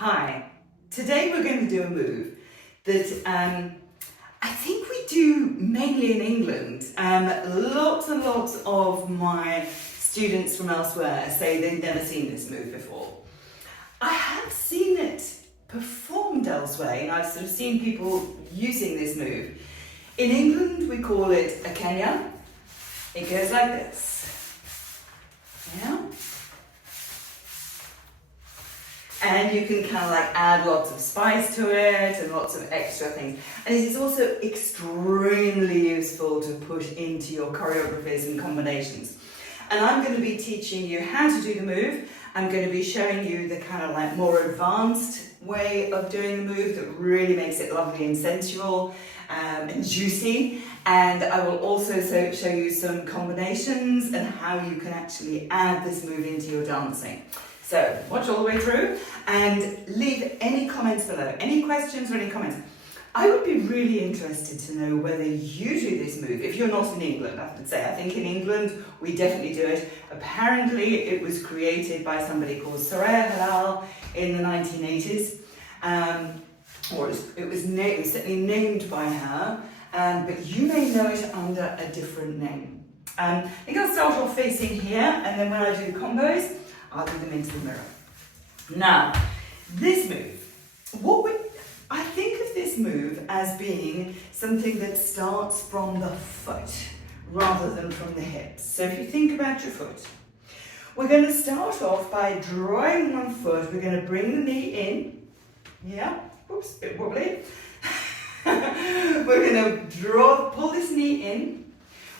Hi, today we're going to do a move that I think we do mainly in England. Lots and lots of my students from elsewhere say they've never seen this move before. I have seen it performed elsewhere, and I've sort of seen people using this move. In England we call it a Kenya. It goes like this. Yeah. And you can kind of like add lots of spice to it and lots of extra things. And it is also extremely useful to put into your choreographies and combinations. And I'm going to be teaching you how to do the move. I'm going to be showing you the kind of like more advanced way of doing the move that really makes it lovely and sensual and juicy. And I will also show you some combinations and how you can actually add this move into your dancing. So watch all the way through and leave any comments below, any questions or any comments. I would be really interested to know whether you do this move. If you're not in England, I would say, I think in England we definitely do it. Apparently it was created by somebody called Desorgher in the 1980s. Or it was certainly named by her, but you may know it under a different name. I think I'll start off facing here, and then when I do the combos, I'll do them into the mirror. Now, this move, I think of this move as being something that starts from the foot rather than from the hips. So if you think about your foot, we're going to start off by drawing one foot. We're going to bring the knee in. Yeah, oops, a bit wobbly. We're going to pull this knee in.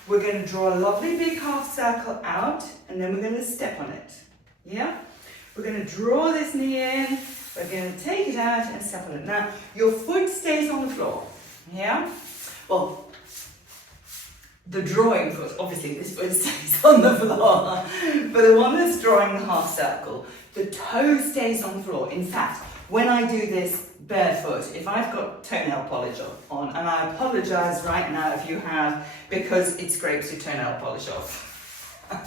We're going to draw a lovely big half circle out, and then we're going to step on it. Yeah, we're going to draw this knee in, we're going to take it out and step on it. Now, your foot stays on the floor, yeah? Well, the drawing foot, obviously this foot stays on the floor, but the one that's drawing the half circle, the toe stays on the floor. In fact, when I do this barefoot, if I've got toenail polish on, and I apologise right now if you have, because it scrapes your toenail polish off,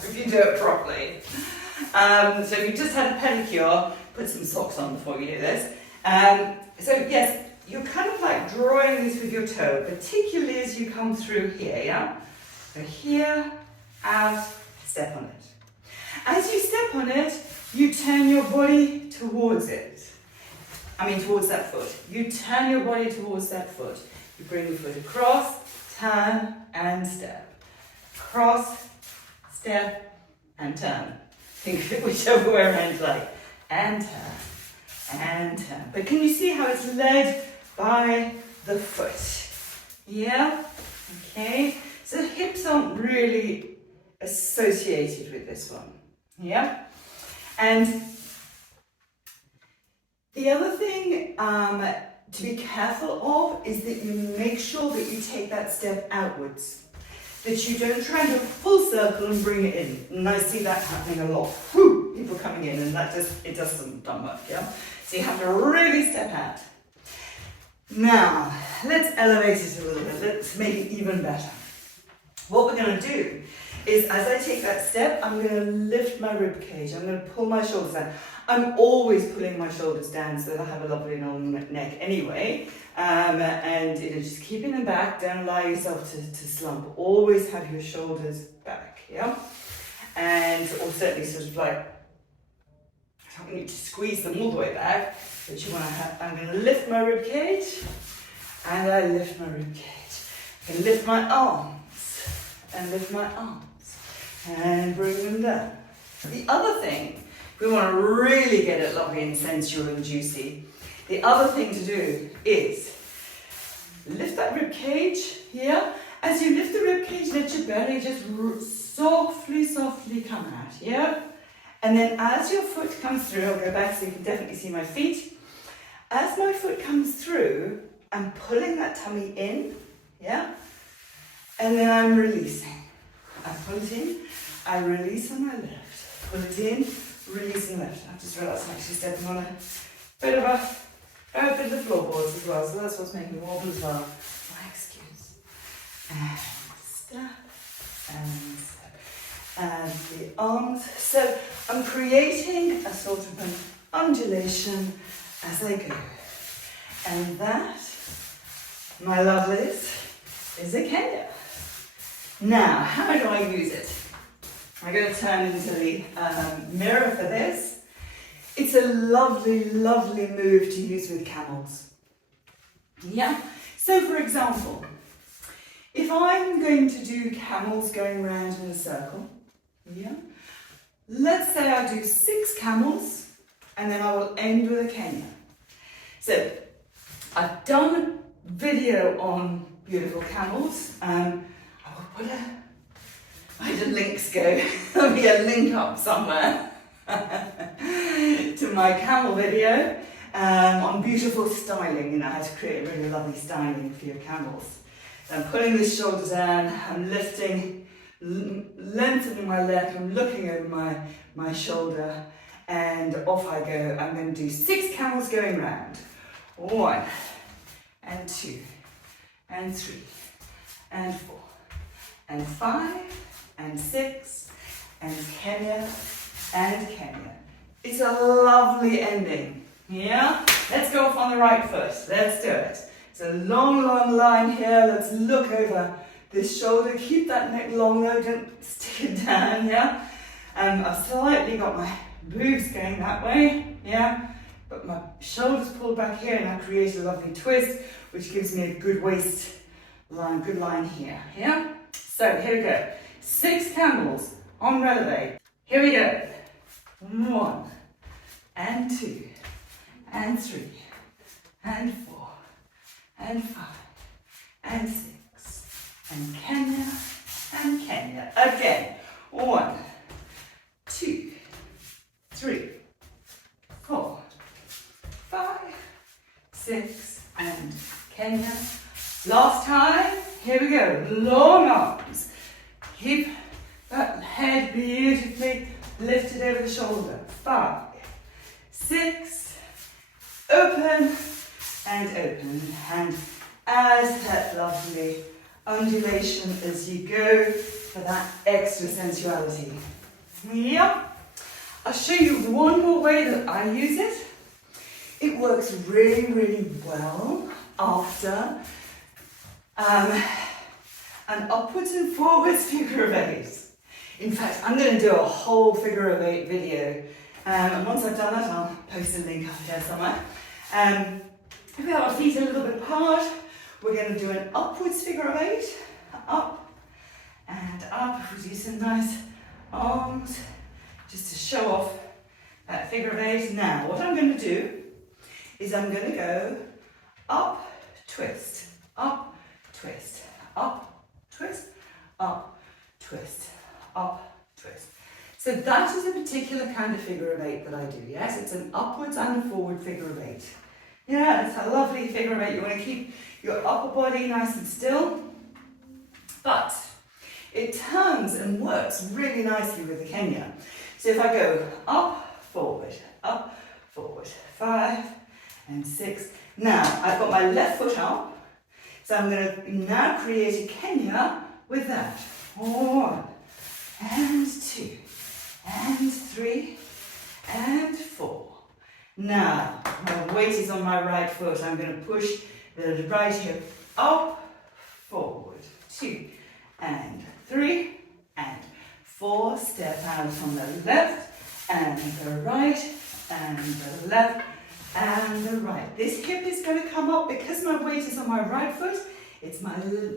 if you do it properly. So if you just had a pedicure, put some socks on before you do this. So yes, you're kind of like drawing this with your toe, particularly as you come through here, yeah? So here, out, step on it. As you step on it, you turn your body towards it. Towards that foot. You turn your body towards that foot. You bring the foot across, turn, and step. Cross, step, and turn. Think of it whichever way around you like. And turn, and turn. But can you see how it's led by the foot? Yeah? Okay. So hips aren't really associated with this one. Yeah? And the other thing to be careful of is that you make sure that you take that step outwards. That you don't try and do a full circle and bring it in. And I see that happening a lot. Whew, people coming in, and it doesn't work, yeah? So you have to really step out. Now, let's elevate it a little bit. Let's make it even better. What we're going to do is, as I take that step, I'm going to lift my rib cage. I'm going to pull my shoulders down. I'm always pulling my shoulders down so that I have a lovely long neck anyway. And just keeping them back, don't allow yourself to slump. Always have your shoulders back, yeah? And, or certainly sort of like, I don't want you to squeeze them all the way back, but you want to have, I'm going to lift my rib cage, and I lift my rib cage. I can lift my arms, and lift my arms, and bring them down. The other thing, if we want to really get it lovely and sensual and juicy, the other thing to do is lift that rib cage here. As you lift the rib cage, let your belly just softly come out, yeah? And then as your foot comes through, I'll go back so you can definitely see my feet. As my foot comes through, I'm pulling that tummy in, yeah? And then I'm releasing. I pull it in, I release on my left. Pull it in, release on the left. I've just realised I'm actually stepping on a bit of the floorboards as well, so that's what's making me wobble as well. My excuse. And step, and step. And the arms. So I'm creating a sort of an undulation as I go. And that, my lovelies, is a Kenya. Now, how do I use it? I'm going to turn into the mirror for this. It's a lovely, lovely move to use with camels. Yeah? So for example, if I'm going to do camels going round in a circle, yeah? Let's say I do 6 camels and then I will end with a Kenya. So I've done a video on beautiful camels. I will put where did links go? There'll be a link up somewhere to my camel video on beautiful styling, how to create really lovely styling for your camels. So I'm putting the shoulders down, I'm lifting, lengthening my leg, I'm looking over my shoulder, and off I go. I'm going to do 6 camels going round. 1 and 2 and 3 and 4 and 5 and 6 and Kenya and Kenya. It's a lovely ending. Yeah? Let's go off on the right foot. Let's do it. It's a long, long line here. Let's look over this shoulder. Keep that neck long though. Don't stick it down. Yeah? I've slightly got my boobs going that way. Yeah? But my shoulders pulled back here and I create a lovely twist, which gives me a good waist line, good line here. Yeah? So here we go. 6 camels on releve. Here we go. 1 and 2 and 3 and 4 and 5 and 6 and Kenya and Kenya. Again. 1, 2, 3, 4, 5, 6 and Kenya. Last time. Here we go. Long arms. Keep that head beautifully lifted over the shoulder. 5, 6, open and open. And as that lovely undulation as you go for that extra sensuality. Yep. I'll show you one more way that I use it. It works really, really well after an upwards and forwards figure of 8. In fact, I'm going to do a whole figure of 8 video, and once I've done that, I'll post a link up here somewhere. If we have our feet a little bit apart, we're going to do an upwards figure of 8, up and up. We do some nice arms, just to show off that figure of 8. Now, what I'm going to do is I'm going to go up, twist, up, twist, up, twist, up, twist, up, twist. So that is a particular kind of figure of 8 that I do, yes? It's an upwards and a forward figure of 8. Yeah, it's a lovely figure of 8. You want to keep your upper body nice and still, but it turns and works really nicely with the Kenya. So if I go up, forward, 5 and 6. Now, I've got my left foot up, so I'm going to now create a Kenya with that. 1 and 2 and 3 and 4. Now, my weight is on my right foot. I'm going to push the right hip up, forward, 2 and 3 and 4. Step out on the left and the right and the left and the right. This hip is going to come up because my weight is on my right foot. It's my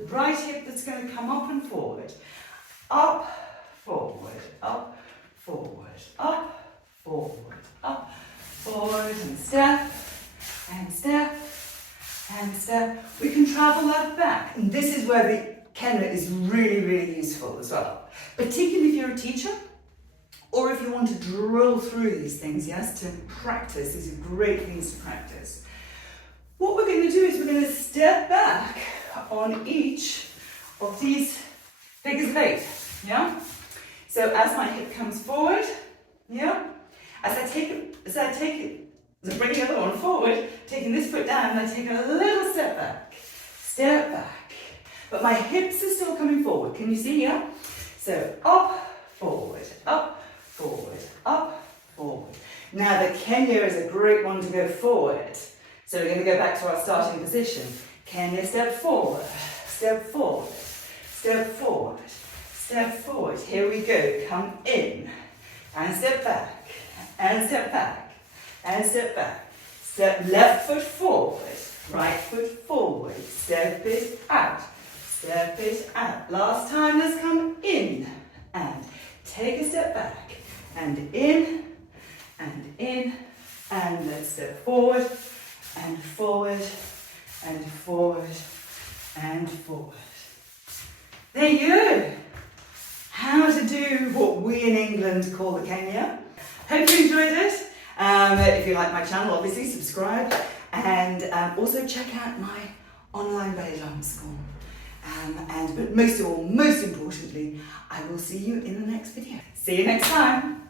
right hip that's going to come up and forward. Up, forward, up, forward, up, forward, up, forward, and step, and step, and step. We can travel that back. And this is where the Kenya is really, really useful as well. Particularly if you're a teacher, or if you want to drill through these things, yes, to practice. These are great things to practice. What we're going to do is we're going to step back on each of these figures of 8, yeah? So as my hip comes forward, yeah? As I bring the other one forward, taking this foot down, I take a little step back. But my hips are still coming forward, can you see, yeah? So up, forward, up, forward, up, forward. Now the Kenya is a great one to go forward. So we're going to go back to our starting position. Kenya, step forward, step forward, step forward, step forward. Here we go. Come in and step back, and step back, and step back. Step left foot forward, right foot forward. Step it out, step it out. Last time, let's come in and take a step back, and in, and let's step forward, and forward, and forward, and forward. There you go. How to do what we in England call the Kenya. Hope you enjoyed it. If you like my channel, obviously subscribe, and also check out my online belly dance school. But most of all, most importantly, I will see you in the next video. See you next time.